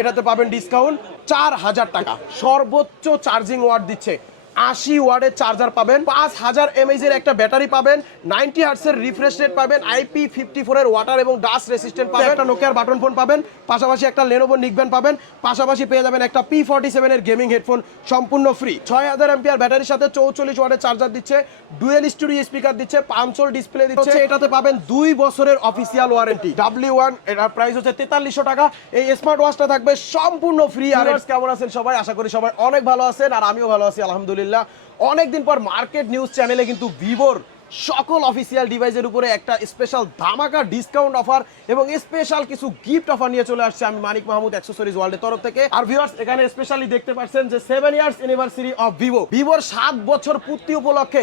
এটাতে পাবেন ডিসকাউন্ট চার হাজার টাকা। সর্বোচ্চ চার্জিং ওয়ার্ড দিচ্ছে আশি ওয়ার্ডের চার্জার পাবেন পাঁচ হাজার এমএইচ এর একটা ব্যাটারি পাবেন নাইনটি হার্টসের রিফ্রেশ রেট পাবেন আইপি ফিফটি ফোর এর ওয়াটার এবং ডাস্ট রেসিস্ট্যান্ট পাবেন। একটা নোকিয়ার বাটন ফোন পাবেন পাশাপাশি একটা লেনোভো নিকবেন পাবেন পাশাপাশি পেয়ে যাবেন একটা পি ফর্টি সেভেন এর গেমিং হেডফোন সম্পূর্ণ ফ্রি ছয় হাজার এমপিআর ব্যাটারির সাথে চৌচল্লিশ ওয়ার্ডের চার্জার দিচ্ছে ডুয়েল স্টুডিও স্পিকার দিচ্ছে পাঁচল ডিসপ্লে দিচ্ছে। এটাতে পাবেন দুই বছরের অফিসিয়াল ওয়ারেন্টি ডাব্লিউ ওয়ান এটার প্রাইস হচ্ছে তেতাল্লিশশো টাকা। এই স্মার্ট ওয়াচটা থাকবে সম্পূর্ণ ফ্রি আর কেমন আছেন সবাই? আশা করি সবাই অনেক ভালো আছেন আর আমিও ভালো আছি আলহামদুলিল্লাহ। অনেকদিন পর মার্কেট নিউজ চ্যানেলে কিন্তু ভিভোর সকল অফিসিয়াল ডিভাইসের উপরে একটা স্পেশাল ধামাকা ডিসকাউন্ট অফার এবং স্পেশাল কিছু গিফট অফার নিয়ে চলে আসছে আমি মানিক মাহমুদ অ্যাক্সেসরিজ ওয়ার্ল্ডের তরফ থেকে। আর ভিউয়ার্স এখানে স্পেশালি দেখতে পাচ্ছেন যে seven years anniversary of Vivo ভিভোর সাত বছর পূর্তি উপলক্ষে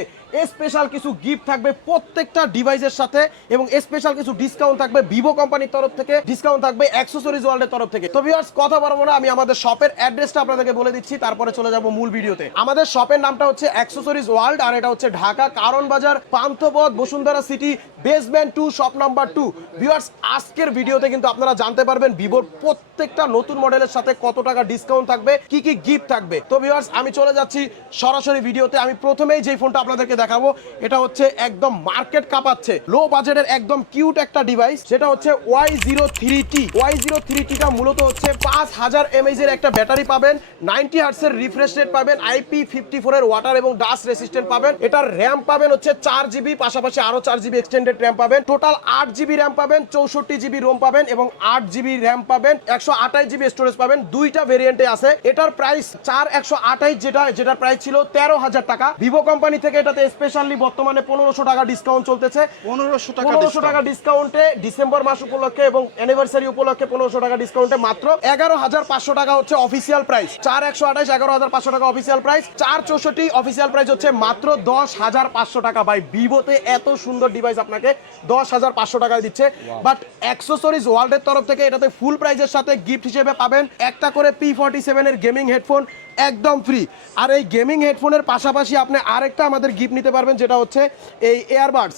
স্পেশাল কিছু গিফট থাকবে প্রত্যেকটা ডিভাইসের সাথে এবং স্পেশাল কিছু ডিসকাউন্ট থাকবে ভিভো কোম্পানির তরফ থেকে। ডিসকাউন্ট থাকবে অ্যাক্সেসরিজ ওয়ার্ল্ডের তরফ থেকে। তো ভিউয়ার্স কথা বলব না, আমি আমাদের শপের অ্যাড্রেসটা আপনাদেরকে বলে দিচ্ছি, তারপরে চলে যাব মূল ভিডিওতে আমাদের শপের নামটা হচ্ছে অ্যাক্সেসরিজ ওয়ার্ল্ড আর এটা হচ্ছে Dhaka Karwan Bazar Panthapath Bashundhara city basement two shop number two viewers আজকের ভিডিওতে কিন্তু আপনারা জানতে পারবেন ভিভোর প্রত্যেকটা নতুন মডেলের সাথে কত টাকা ডিসকাউন্ট থাকবে, কি কি গিফট থাকবে। তো ভিউয়ার্স আমি চলে যাচ্ছি সরাসরি ভিডিওতে। আমি প্রথমেই যেই ফোনটা আপনাদেরকে দেখাবো, এটা হচ্ছে একদম মার্কেট কাঁপাচ্ছে। লো বাজেটের একদম কিউট একটা ডিভাইস সেটা হচ্ছে Y zero three T Y zero three টিটা মূলত হচ্ছে পাঁচ হাজার এমএইচ এর একটা ব্যাটারি পাবেন নাইনটি হার্টসের রিফ্রেশ রেট পাবেন আইপি ফিফটি ফোর এর ওয়াটার এবং ডাস্ট রেসিস্টেন্ট পাবেন। এটার র্যাম পাবেন হচ্ছে চার জিবি পাশাপাশি আরও চার জিবি এক্সটেন্ডেড র্যাম পাবেন। টোটাল আট জিবি র্যাম পাবেন চৌষট্টি জিবি রোম পাবেন এবং আট জিবি র্যাম পাবেন একশো আঠাশ জিবি স্টোরেজ পাবেন। দুইটা ভেরিয়েন্টে আছে। এটার প্রাইস চার একশো আঠাশ যেটা যেটার প্রাইস ছিল তেরো হাজার টাকা। ভিভো কোম্পানি থেকে এটাতে স্পেশালি বর্তমানে পনেরোশো টাকা ডিসকাউন্ট চলতেছে। পনেরোশো টাকা পনেরোশো টাকা ডিসকাউন্টে ডিসেম্বর মাস উপলক্ষে এবং অ্যানিভার্সারি উপলক্ষে পনেরোশো টাকা ডিসকাউন্টে মাত্র এগারো হাজার পাঁচশো টাকা হচ্ছে অফিসিয়াল প্রাইস চার একশো আঠাশ এগারো হাজার পাঁচশো টাকা অফিসিয়াল প্রাইস চার চৌষট্টি অফিসিয়াল প্রাইস হচ্ছে মাত্র দশ হাজার পাঁচশো টাকা ভাই ভিভোতে এত সুন্দর ডিভাইস আপনাকে দশ হাজার পাঁচশো টাকায় দিচ্ছে। বাট অ্যাক্সেসরিজ ওয়ার্ল্ডের তরফ থেকে এটাতে ফুল প্রাইজের সাথে গিফট হিসেবে পাবেন। একটা করে পি ফর্টি সেভেনের গেমিং হেডফোন একদম ফ্রি আর এই গেমিং হেডফোনের পাশাপাশি আপনি আরেকটা আমাদের গিফট নিতে পারবেন যেটা হচ্ছে এই এয়ারবাডস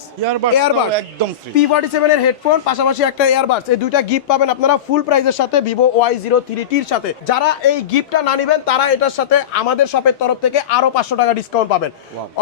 এয়ারবাডস একদম free। পি ফর্টি সেভেনের হেডফোন পাশাপাশি একটা এয়ারবাডস এই দুইটা গিফট পাবেন আপনারা ফুল প্রাইজের সাথে ভিভো ওয়াই জিরো থ্রি টির সাথে। যারা এই গিফটটা না নেবেন তারা এটার সাথে আমাদের শপের তরফ থেকে আরও পাঁচশো টাকা ডিসকাউন্ট পাবেন।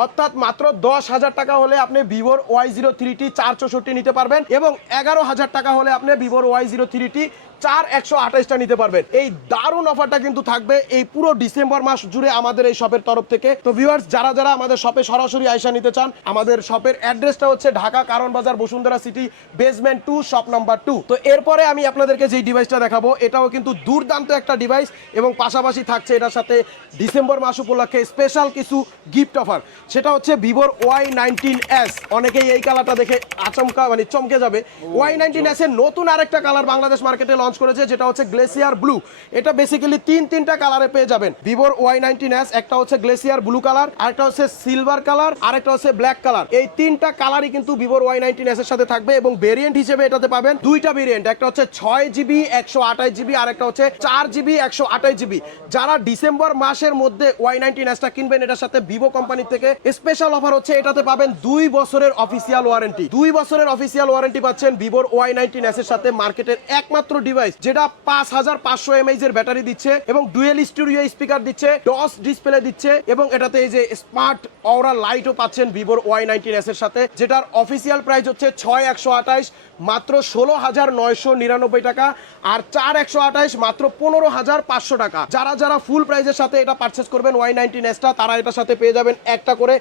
অর্থাৎ মাত্র দশ হাজার টাকা হলে আপনি ভিভোর ওয়াই জিরো থ্রি টি চার চৌষট্টি নিতে পারবেন এবং এগারো হাজার টাকা হলে আপনি ভিভোর ওয়াই জিরো থ্রি টি চার একশো আঠাইশটা নিতে পারবেন। এই দারুণ অফারটা কিন্তু থাকবে এই পুরো ডিসেম্বর মাস জুড়ে আমাদের এই শপের তরফ থেকে। তো ভিউয়ার্স যারা যারা আমাদের শপে সরাসরি আয়সা নিতে চান আমাদের শপের অ্যাড্রেসটা হচ্ছে Dhaka Karwan Bazar Bashundhara city basement two shop number two তো এরপরে আমি আপনাদেরকে যেই ডিভাইসটা দেখাবো এটাও কিন্তু দুর্দান্ত একটা ডিভাইস এবং পাশাপাশি থাকছে এটার সাথে ডিসেম্বর মাস উপলক্ষে স্পেশাল কিছু গিফট অফার সেটা হচ্ছে ভিভোর ওয়াই নাইনটিন এস। অনেকেই এই কালারটা দেখে আচমকা মানে চমকে যাবে। ওয়াই নাইনটিন এস এর নতুন আরেকটা কালার বাংলাদেশ মার্কেটে লঞ্চ করেছে, যেটা হচ্ছে গ্লেসিয়ার ব্লু এটা বেসিক্যালি তিন তিনটা কালারে পেয়ে যাবেন। ভিভোর ওয়াই নাইনটিন এস একটা হচ্ছে গ্লেসিয়ার ব্লু কালার আরেকটা হচ্ছে সিলভার কালার আরেকটা হচ্ছে ব্ল্যাক কালার এই তিনটা কালারই কিন্তু ভিভোর ওয়াই নাইনটিন এস এর সাথে থাকবে এবং ভেরিয়েন্ট হিসেবে এটাতে পাবেন দুইটা ভেরিয়েন্ট একটা হচ্ছে ছয় জিবি, একশো আঠাশ জিবি, আর একটা হচ্ছে চার জিবি, একশো আঠাশ জিবি। যারা ডিসেম্বর মাসের মধ্যে ওয়াই নাইনটিন এসটা কিনবেন, এটার সাথে ভিভো কোম্পানি থেকে স্পেশাল অফার হচ্ছে, এটাতে পাবেন দুই বছরের অফিসিয়াল ওয়ারেন্টি দুই বছরের অফিসিয়াল ওয়ারেন্টি পাচ্ছেন ভিভোর ওয়াই নাইনটিন এস এর সাথে মার্কেটের একমাত্র ডিভাইস যেটা পাঁচ হাজার পাঁচশো এমএইচ এর ব্যাটারি দিচ্ছে এবং ডুয়েল স্টুডিও স্পিকার দিচ্ছে টস ডিসপ্লে দিচ্ছে এবং এটাতে এই যে স্মার্ট অরা লাইটও পাচ্ছেন ভিভোর ওয়াই নাইনটিন এস এর সাথে, যেটার অফিসিয়াল প্রাইস হচ্ছে ছয় একশো আঠাশ। মাত্র ষোলো হাজার নয়শো নিরানব্বই টাকা আর চার একশো আঠাশ মাত্র পনেরো হাজার পাঁচশো টাকা। যারা যারা ফুল প্রাইজের সাথে এটা পারচেস করবেন ওয়াই নাইনটিন এসটা তারা এটার সাথে পেয়ে যাবেন একটা করে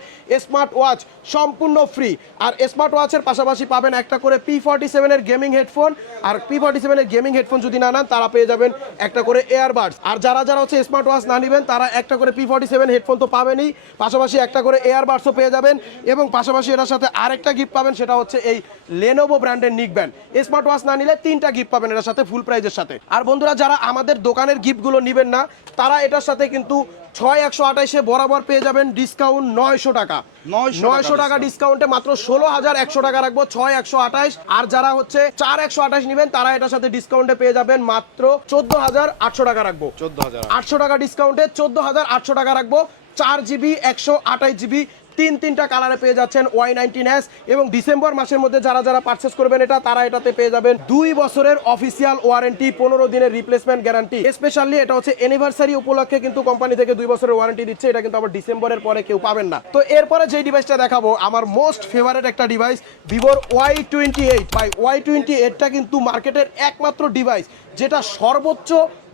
স্মার্ট ওয়াচ সম্পূর্ণ ফ্রি আর স্মার্ট ওয়াচের পাশাপাশি পাবেন একটা করে পি ফর্টি সেভেনের গেমিং হেডফোন আর পি ফর্টি সেভেনের গেমিং হেডফোন যদি না নেন, তারা পেয়ে যাবেন একটা করে এয়ারবাডস আর যারা যারা হচ্ছে স্মার্ট ওয়াচ না নেবেন, তারা একটা করে পি ফর্টি সেভেন হেডফোন তো পাবেনই। পাশাপাশি একটা করে এয়ারবাডসও পেয়ে যাবেন। এবং পাশাপাশি এটার সাথে আরেকটা গিফট পাবেন, সেটা হচ্ছে এই লেনোভো ব্র্যান্ডের ব্যান্ড স্মার্ট ওয়াচ না নিলে তিনটা গিফট পাবেন এটার সাথে ফুল প্রাইজের সাথে। আর বন্ধুরা যারা আমাদের দোকানের গিফটগুলো নেবেন না তারা এটার সাথে কিন্তু ছয় একশো আঠাইশে বরাবর পেয়ে যাবেন ডিসকাউন্ট নয়শো টাকা। নয়শো টাকা ডিসকাউন্টে মাত্র ষোলো হাজার একশো টাকা রাখব ছয় একশো আঠাইশ। আর যারা হচ্ছে চার একশো আঠাইশ নেবেন তারা এটার সাথে ডিসকাউন্টে পেয়ে যাবেন মাত্র চোদ্দ হাজার আটশো টাকা রাখব। চোদ্দ হাজার আটশো। টাকা ডিসকাউন্টে চোদ্দ হাজার আটশো টাকা রাখব চার জিবি একশো আঠাশ জিবি তিন তিনটা কালারে পেয়ে যাচ্ছেন ওয়াই নাইনটিন এস এবং ডিসেম্বর মাসের মধ্যে যারা যারা পারচেস করবেন এটা, তারা এটাতে পেয়ে যাবেন দুই বছরের অফিসিয়াল ওয়ারেন্টি পনেরো দিনের রিপ্লেসমেন্ট গ্যারান্টি স্পেশালি এটা হচ্ছে অ্যানিভার্সারি উপলক্ষে কিন্তু কোম্পানি থেকে দুই বছরের ওয়ারেন্টি দিচ্ছে, এটা কিন্তু আবার ডিসেম্বরের পরে কেউ পাবেন না। তো এরপরে যে ডিভাইসটা দেখাবো, আমার মোস্ট ফেভারেট একটা ডিভাইস ভিভোর Y twenty eight by Y twenty এইটটা কিন্তু মার্কেটের একমাত্র ডিভাইস যেটা সর্বোচ্চ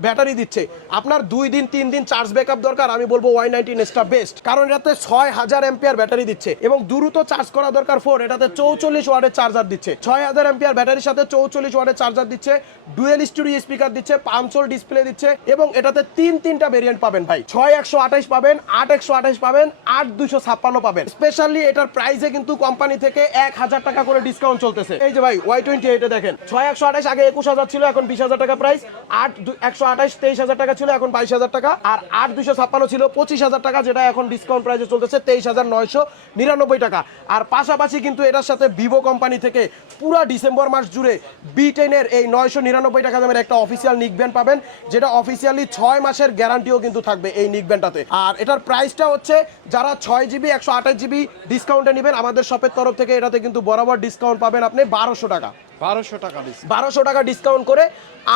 ব্যাটারি দিচ্ছে। আপনার দুই দিন, তিন দিন চার্জ ব্যাকআপ দরকার, আমি বলব ওয়াই নাইনটিন এসটা বেস্ট কারণ এটাতে ছয় হাজার এম্পিয়ার ব্যাটারি দিচ্ছে এবং দ্রুত চার্জ করা দরকার ফোন এটাতে চৌচল্লিশ ওয়ার্ডের চার্জার দিচ্ছে। ছয় হাজার এম্পিয়ার ব্যাটারির সাথে চৌচল্লিশ ওয়ার্ডের চার্জার দিচ্ছে ডুয়েল স্টুডিও স্পিকার দিচ্ছে পাঁচশোল ডিসপ্লে দিচ্ছে এবং এটাতে তিন, তিনটা ভেরিয়েন্ট পাবেন ভাই। ছয় একশো আঠাশ পাবেন, আট একশো আঠাশ পাবেন, আট দুশো ছাপ্পান্ন পাবেন। স্পেশালি এটার প্রাইসে কিন্তু কোম্পানি থেকে এক হাজার টাকা করে ডিসকাউন্ট চলতেছে। এই যে ভাই ওয়াই টোয়েন্টি এইটে দেখেন, ছয় একশো আঠাশ, আগে একুশ হাজার ছিল, এখন বিশ হাজার টাকা প্রাইস আট একশো আঠাশ তেইশ হাজার টাকা ছিল এখন বাইশ হাজার টাকা। আর আট দুশো ছাপ্পান্ন ছিল পঁচিশ হাজার টাকা যেটা এখন ডিসকাউন্ট প্রাইসে চলতেছে তেইশ হাজার নয়শো নিরানব্বই টাকা। আর পাশাপাশি কিন্তু এটার সাথে ভিভো কোম্পানি থেকে পুরা ডিসেম্বর মাস জুড়ে বি টেনের এই নয়শো নিরানব্বই টাকা দামের একটা অফিসিয়াল নিক ব্যান্ড পাবেন যেটা অফিসিয়ালি ছয় মাসের গ্যারান্টিও কিন্তু থাকবে এই নিক ব্যান্ডটাতে আর এটার প্রাইসটা হচ্ছে যারা ছয় জিবি একশো আঠাশ জিবি ডিসকাউন্টে নেবেন আমাদের শপের তরফ থেকে এটাতে কিন্তু বরাবর ডিসকাউন্ট পাবেন আপনি বারোশো টাকা। বারোশো টাকা বারোশো টাকা ডিসকাউন্ট করে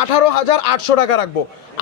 আঠারো হাজার আটশো টাকা রাখব।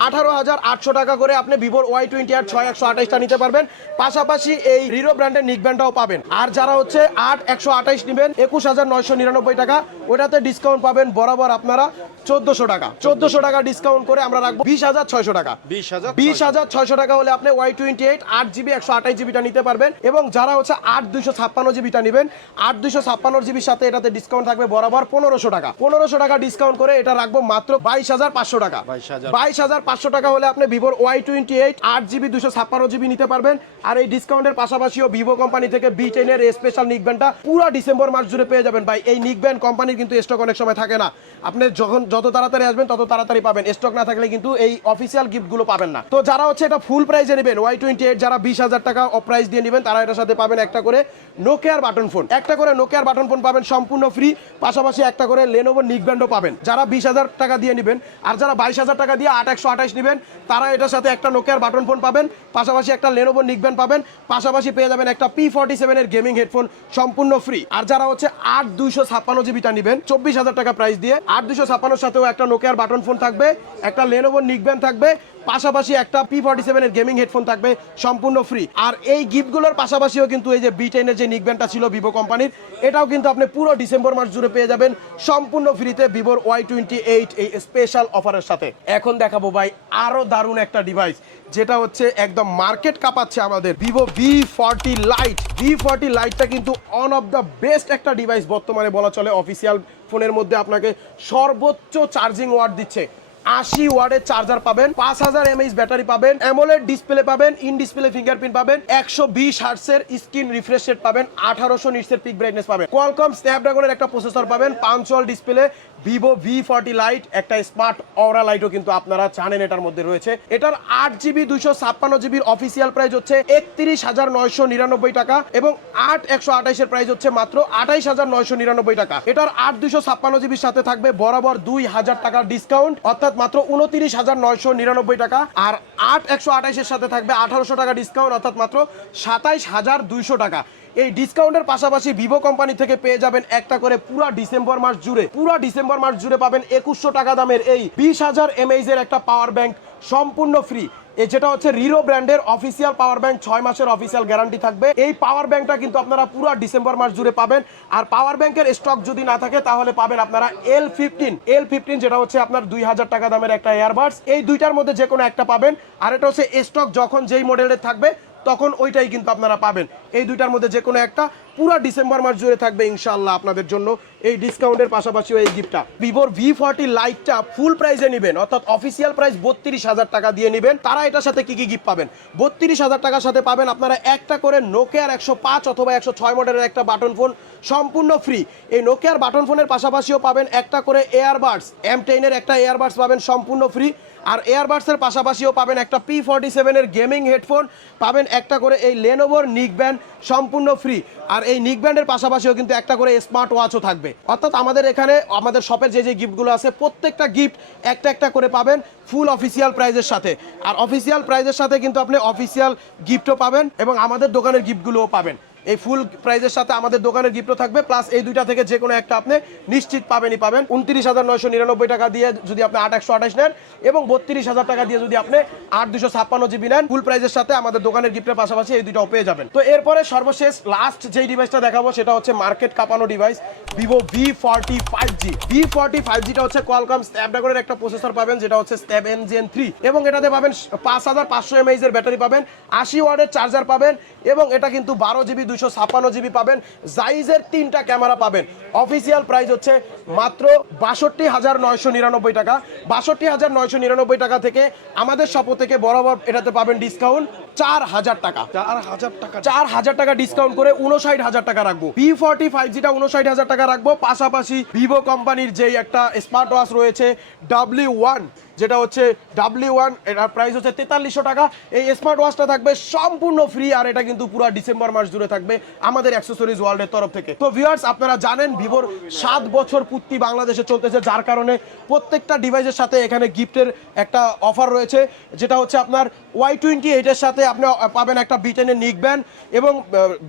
আঠারো হাজার আটশো টাকা করে আপনি ভিভোর ওয়াই টোয়েন্টি আর ছয় একশো আঠাশটা নিতে পারবেন। পাশাপাশি এই রিরো ব্র্যান্ডের নিক ব্যান্ডটাও পাবেন। আর যারা হচ্ছে আট একশো আঠাশ নেবেন একুশ হাজার নয়শো নিরানব্বই টাকা ওটাতে ডিসকাউন্ট পাবেন বরাবর আপনারা চোদ্দশো টাকা। চোদ্দশো টাকা ডিসকাউন্ট করে আমরা রাখব বিশ হাজার ছয়শো টাকা। বিশ হাজার বিশ হাজার ছয়শো টাকা হলে আপনি ওয়াই টোয়েন্টি এইট আট জিবি একশো আঠাশ জিবিটা নিতে পারবেন এবং যারা হচ্ছে আট দুইশো ছাপ্পান্ন জিবিটা নেবেন আট দুইশো ছাপ্পান্ন জিবির সাথে এটাতে ডিসকাউন্ট থাকবে বরাবর পনেরোশো টাকা। পনেরোশো টাকা ডিসকাউন্ট করে এটা রাখব মাত্র বাইশ হাজার পাঁচশো টাকা। 22,500 বাইশ হাজার পাঁচশো টাকা হলে আপনি ভিভোর ওয়াই টোয়েন্টি এইট আট জিবি দুশো ছাপ্পান্ন জিবি নিতে পারবেন। আর এই ডিসকাউন্টের পাশাপাশিও ভিভো কোম্পানি থেকে বি টেনের স্পেশাল নিক ব্যান্ডটা পুরো ডিসেম্বর মাস জুড়ে পেয়ে যাবেন। ভাই এই নিক ব্যান্ড কোম্পানির কিন্তু স্টক অনেক সময় থাকে না। আপনি যখন যত তাড়াতাড়ি আসবেন তত তাড়াতাড়ি পাবেন। স্টক না থাকলে কিন্তু এই অফিসিয়াল গিফটগুলো পাবেন না। তো যারা হচ্ছে এটা ফুল প্রাইসে নেবেন ওয়াই টোয়েন্টি এইট যারা বিশ হাজার টাকা অফ প্রাইস দিয়ে নেবেন তারা এটার সাথে পাবেন একটা করে নোকিয়ার বাটন ফোন একটা করে নোকিয়ার বাটন ফোন পাবেন সম্পূর্ণ ফ্রি পাশাপাশি একটা করে লেনোভো নিক ব্যান্ডও পাবেন। যারা বিশ হাজার টাকা দিয়ে নেবেন আর যারা বাইশ হাজার টাকা দিয়ে আট একশো আঠাশ নেবেন, তারা এটার সাথে একটা নোকিয়ার বাটন ফোন পাবেন, পাশাপাশি একটা লেনোভো নিকবেন পাবেন, পাশাপাশি পেয়ে যাবেন একটা পি ফর্টি সেভেনের গেমিং হেডফোন সম্পূর্ণ ফ্রি আর যারা হচ্ছে আট দুইশো ছাপ্পান্ন জিবিটা নেবেন, চব্বিশ হাজার টাকা প্রাইস দিয়ে, আট দুশো ছাপ্পান্নর সাথেও একটা নোকিয়ার বাটন ফোন থাকবে, একটা লেনোভো নিকবেন থাকবে পাশাপাশি একটা পি ফর্টি সেভেনের গেমিং হেডফোন থাকবে, সম্পূর্ণ ফ্রি আর এই গিফটগুলোর পাশাপাশিও কিন্তু এই যে বি টেনের যে নিক ব্যান্ডটা ছিল ভিভো কোম্পানির এটাও কিন্তু আপনি পুরো ডিসেম্বর মাস জুড়ে পেয়ে যাবেন, সম্পূর্ণ ফ্রিতে ভিভোর ওয়াই টোয়েন্টি এইট এই স্পেশাল অফারের সাথে। এখন দেখাবো ভাই, আরও দারুণ একটা ডিভাইস যেটা হচ্ছে একদম মার্কেট কাঁপাচ্ছে আমাদের Vivo V forty lite V forty লাইটটা কিন্তু অন অফ দ্য বেস্ট একটা ডিভাইস বর্তমানে বলা চলে অফিসিয়াল ফোনের মধ্যে আপনাকে সর্বোচ্চ চার্জিং ওয়াট দিচ্ছে। আশি ওয়ার্ডের চার্জার পাবেন, পাঁচ হাজার এমএইচ ব্যাটারি পাবেন অ্যামোলেড ডিসপ্লে পাবেন ইন ডিসপ্লে ফিঙ্গারপ্রিন্ট পাবেন, একশো বিশ হার্টসের স্ক্রিন রিফ্রেশ রেট পাবেন, আঠারোশো নিটসের পিক ব্রাইটনেস পাবেন। কোয়ালকম স্ন্যাপড্রাগনের একটা প্রসেসর পাবেন পাঁচল display Vivo V forty lite একটা স্মার্ট অরা লাইটও কিন্তু আপনারা জানেন এটার মধ্যে রয়েছে। এটার আট জিবি দুইশো ছাপ্পান্ন জিবির অফিসিয়াল প্রাইস হচ্ছে একত্রিশ হাজার নয়শো নিরানব্বই টাকা এবং আট একশো আঠাইশের প্রাইস হচ্ছে মাত্র আঠাইশ হাজার নয়শো নিরানব্বই টাকা। এটার আট, দুইশো ছাপ্পান্ন জিবির সাথে থাকবে বরাবর দুই হাজার টাকার ডিসকাউন্ট অর্থাৎ মাত্র উনত্রিশ হাজার নয়শো নিরানব্বই টাকা আর আট একশো আঠাইশের সাথে থাকবে আঠারোশো টাকা ডিসকাউন্ট অর্থাৎ মাত্র সাতাইশ হাজার দুইশো টাকা। এই ডিসকাউন্টের পাশাপাশি ভিভো কোম্পানি থেকে পেয়ে যাবেন একটা করে পুরো ডিসেম্বর মাস জুড়ে, পুরো ডিসেম্বর মাস জুড়ে পাবেন একুশশো টাকা দামের এই বিশ হাজার এমএইজের একটা পাওয়ার ব্যাংক সম্পূর্ণ ফ্রি যেটা হচ্ছে রিরো ব্র্যান্ডের অফিসিয়াল পাওয়ার ব্যাংক, ছয় মাসের অফিসিয়াল গ্যারান্টি থাকবে। এই পাওয়ার ব্যাংকটা কিন্তু আপনারা পুরো ডিসেম্বর মাস জুড়ে পাবেন। আর পাওয়ার ব্যাংকের স্টক যদি না থাকে, তাহলে পাবেন আপনারা এল ফিফটিন এল ফিফটিন যেটা হচ্ছে আপনার দুই হাজার টাকা দামের একটা এয়ারবাডস এই দুইটার মধ্যে যে কোনো একটা পাবেন। আর এটা হচ্ছে স্টক যখন যেই মডেলের থাকবে তখন ওইটাই কিন্তু আপনারা পাবেন। এই দুইটার মধ্যে যে কোনো একটা পুরো ডিসেম্বর মাস জুড়ে থাকবে ইনশাল্লাহ আপনাদের জন্য এই ডিসকাউন্টের পাশাপাশিও এই গিফটটা। ভিভোর ভি ফর্টি লাইটটা ফুল প্রাইসে নেবেন, অর্থাৎ অফিসিয়াল প্রাইস বত্রিশ হাজার টাকা দিয়ে নেবেন। তারা এটার সাথে কি কি গিফট পাবেন? বত্রিশ হাজার টাকার সাথে পাবেন আপনারা একটা করে নোকিয়ার একশো পাঁচ অথবা একশো ছয় মডেলের একটা বাটন ফোন সম্পূর্ণ ফ্রি এই নোকিয়ার বাটন ফোনের পাশাপাশিও পাবেন একটা করে এয়ারবাডস এম টেনের একটা এয়ারবাডস পাবেন সম্পূর্ণ ফ্রি আর এয়ারবাডসের পাশাপাশিও পাবেন একটা পি ফর্টি সেভেনের গেমিং হেডফোন পাবেন একটা করে এই লেনোভোর নিক ব্যান্ড সম্পূর্ণ ফ্রি আর এই নিক ব্যান্ডের পাশাপাশিও কিন্তু একটা করে স্মার্ট ওয়াচও থাকবে। অর্থাৎ আমাদের এখানে, আমাদের শপের যে যে গিফটগুলো আছে, প্রত্যেকটা গিফট একটা একটা করে পাবেন ফুল অফিসিয়াল প্রাইজের সাথে। আর অফিসিয়াল প্রাইজের সাথে কিন্তু আপনি অফিসিয়াল গিফটও পাবেন এবং আমাদের দোকানের গিফটগুলোও পাবেন। এই ফুল প্রাইজের সাথে আমাদের দোকানের গিফটও থাকবে প্লাস এই দুইটা থেকে যে কোনো একটা আপনি নিশ্চিত পাবেনই পাবেন। উনত্রিশ হাজার নয়শো নিরানব্বই টাকা দিয়ে যদি আপনি আট একশো আঠাশ নেন এবং বত্রিশ হাজার টাকা দিয়ে যদি আপনি আট দুশো ছাপ্পান্ন জিবি নেন ফুল প্রাইজের সাথে আমাদের দোকানের গিফটের পাশাপাশি এই দুইটাও পেয়ে যাবেন। তো এরপরে সর্বশেষ লাস্ট যেই ডিভাইসটা দেখাবো সেটা হচ্ছে মার্কেট কাঁপানো device Vivo V forty five G V forty five জিটা হচ্ছে কোয়ালকম স্ন্যাপড্রাগনের একটা প্রসেসর পাবেন, যেটা হচ্ছে স্ন্যাপ এন জেন থ্রি এবং এটাতে পাবেন পাঁচ হাজার পাঁচশো এমএইচ এর ব্যাটারি পাবেন, আশি ওয়ার্ডের চার্জার পাবেন এবং এটা কিন্তু বারো জিবি দুশো ছাপ্পান্ন জিবি পাবেন। জাইজের তিনটা ক্যামেরা পাবেন। অফিসিয়াল প্রাইস হচ্ছে মাত্র বাষট্টি হাজার নয়শো নিরানব্বই টাকা। বাষট্টি হাজার নয়শো নিরানব্বই টাকা থেকে আমাদের শপ থেকে বরাবর এটাতে পাবেন ডিসকাউন্ট চার হাজার টাকা। চার হাজার টাকা। চার হাজার টাকা ডিসকাউন্ট করে উনষাট হাজার টাকা রাখব। বি ফর্টি ফাইভ জিটা উনষাট হাজার টাকা রাখব। পাশাপাশি ভিভো কোম্পানির যেই একটা স্মার্ট ওয়াচ রয়েছে ডাব্লিউ ওয়ান যেটা হচ্ছে ডাব্লিউ ওয়ান এটার প্রাইস হচ্ছে তেতাল্লিশশো টাকা। এই স্মার্ট ওয়াচটা থাকবে সম্পূর্ণ ফ্রি আর এটা কিন্তু পুরো ডিসেম্বর মাস জুড়ে থাকবে আমাদের অ্যাক্সেসরিজ ওয়ার্ল্ডের তরফ থেকে। তো ভিউয়ার্স আপনারা জানেন ভিভোর সাত বছর পূর্তি বাংলাদেশে চলতেছে, যার কারণে প্রত্যেকটা ডিভাইসের সাথে এখানে গিফটের একটা অফার রয়েছে, যেটা হচ্ছে আপনার ওয়াই টোয়েন্টি এইটের সাথে আপনি পাবেন একটা বিটেনের নিক ব্যান্ড এবং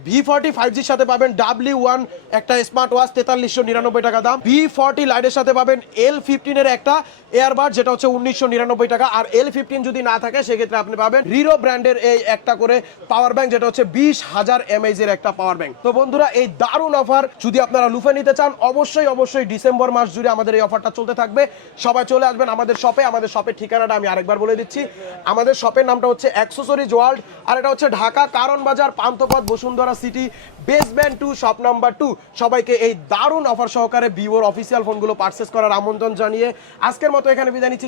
ভি ফর্টি ফাইভ জির সাথে পাবেন ডাব্লিউ ওয়ান একটা স্মার্ট ওয়াচ তেতাল্লিশশো নিরানব্বই টাকা দাম। ভি ফর্টি লাইটের সাথে পাবেন এল ফিফটিনের একটা এয়ারবাড যেটা হচ্ছে উনিশশো নিরানব্বই টাকা। আর এল ফিফটিন যদি না থাকে, সেক্ষেত্রে আপনি পাবেন হিরো ব্র্যান্ডের এই একটা করে পাওয়ার ব্যাংক যেটা হচ্ছে বিশ হাজার এমএইচ এর একটা পাওয়ার ব্যাংক তো বন্ধুরা, এই দারুণ অফার যদি আপনারা লুফে নিতে চান, অবশ্যই অবশ্যই ডিসেম্বর মাস জুড়ে আমাদের এই অফারটা চলতে থাকবে। সবাই চলে আসবেন আমাদের শপে আমাদের শপের ঠিকানাটা আমি আরেকবার বলে দিচ্ছি। আমাদের শপের নামটা হচ্ছে অ্যাক্সেসরিজ ওয়ার্ল্ড আর এটা হচ্ছে Dhaka Karwan Bazar, Panthapath, Bashundhara city basement two shop number two সবাইকে এই দারুণ অফার সহকারে ভিভোর অফিসিয়াল ফোনগুলো পারচেস করার আমন্ত্রণ জানিয়ে আজকের মতো এখানে বিদায় নিচ্ছি।